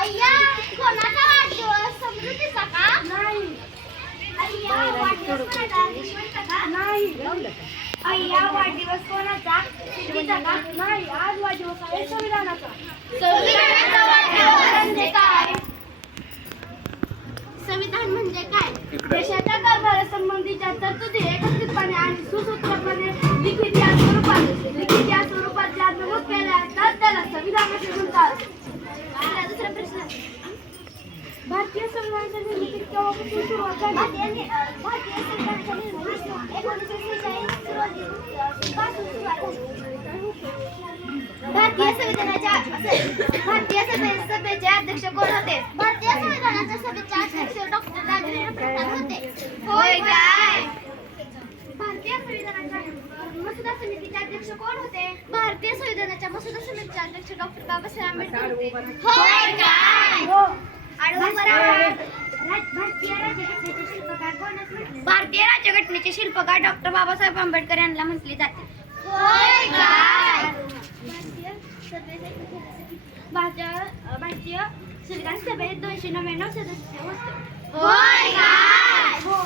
अय्या कोणाचा वाढदिवस समृद्धीचा का? नाही. अय्या वाढदिवस कोणाचा? यशवंतचा का? नाही. अय्या वाढदिवस कोणाचा? सिद्धीचा का? नाही. आज वाढदिवस आहे संविधानाचा. संविधानाचा वाढदिवस म्हणजे काय? संविधान म्हणजे काय? देशाच्या कारभारासंबंधीच्या तरतुदी एकत्रितपणे आणि सुसूत्रपणे लिखित या स्वरूपात ज्या नमूद केल्या असतात त्याला संविधान असे म्हणतात. दुसरा प्रश्न. भारतीय संविधानाच्या निर्मितीत केव्हापासून सुरुवात झाली? भारतीय संविधानाच्या निर्मितीत 1946 पासून सुरुवात झाली. भारतीय सभेचे अध्यक्ष कोण होते? भारतीय संविधानाच्या सभेचे अध्यक्ष डॉक्टर राजेंद्र प्रसाद होते. होय काय? भारतीय संविधानाच्या मसुदा समितीचे अध्यक्ष कोण होते? भारतीय संविधानाच्या मसुदा समितीचे अध्यक्ष डॉक्टर बाबासाहेब आंबेडकर होते. होय काय? हो. भारतीय राज्यघटनेचे शिल्पकार डॉक्टर बाबासाहेब आंबेडकर यांना म्हटले जाते. होय काय? भारतीय संविधान सभेत 299 सदस्य होते. होय काय? हो.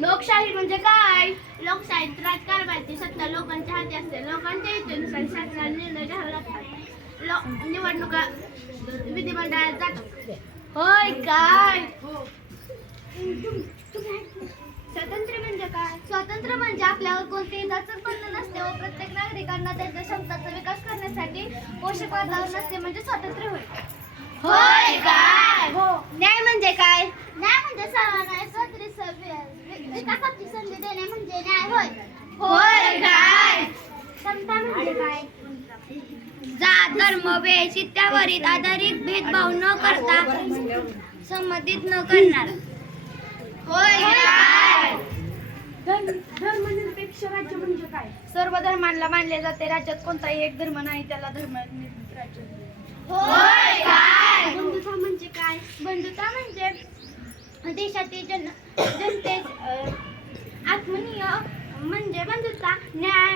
लोकशाही म्हणजे काय? लोकशाहीत राजकारणाची सत्ता लोकांच्या हाती असते. लोकांच्या इच्छेनुसार शासनाला निर्णय घ्यावे लागतात. निवडणुका विधिमंडळात जातात. होय काय? स्वातंत्र्य म्हणजे काय? स्वातंत्र्य म्हणजे आपल्यावर कोणतेही दचक बंधन नसते व प्रत्येक नागरिकांना त्यांच्या क्षमतांचा विकास करण्यासाठी पोषक वातावरण असते म्हणजे स्वातंत्र्य होय. होय काय? हो. न्याय म्हणजे काय? न्याय म्हणजे सर्वांना एकत्रित विकासाची संधी देणे म्हणजे न्याय होय. होय काय? समता म्हणजे काय? जात धर्म वेश इत्यादीवर आधारित भेदभाव न करता संमतीत न करणार. होय काय? धर्मनिरपेक्ष राज्य म्हणजे काय? सर्व धर्मांना मानले जाते. राज्यात कोणताही एक धर्म नाही त्याला धर्मनिरपेक्ष राज्य. होय काय? बंधुता म्हणजे काय? बंधुता म्हणजे देशातील जनते आत्मनीय म्हणजे बंधुता न्याय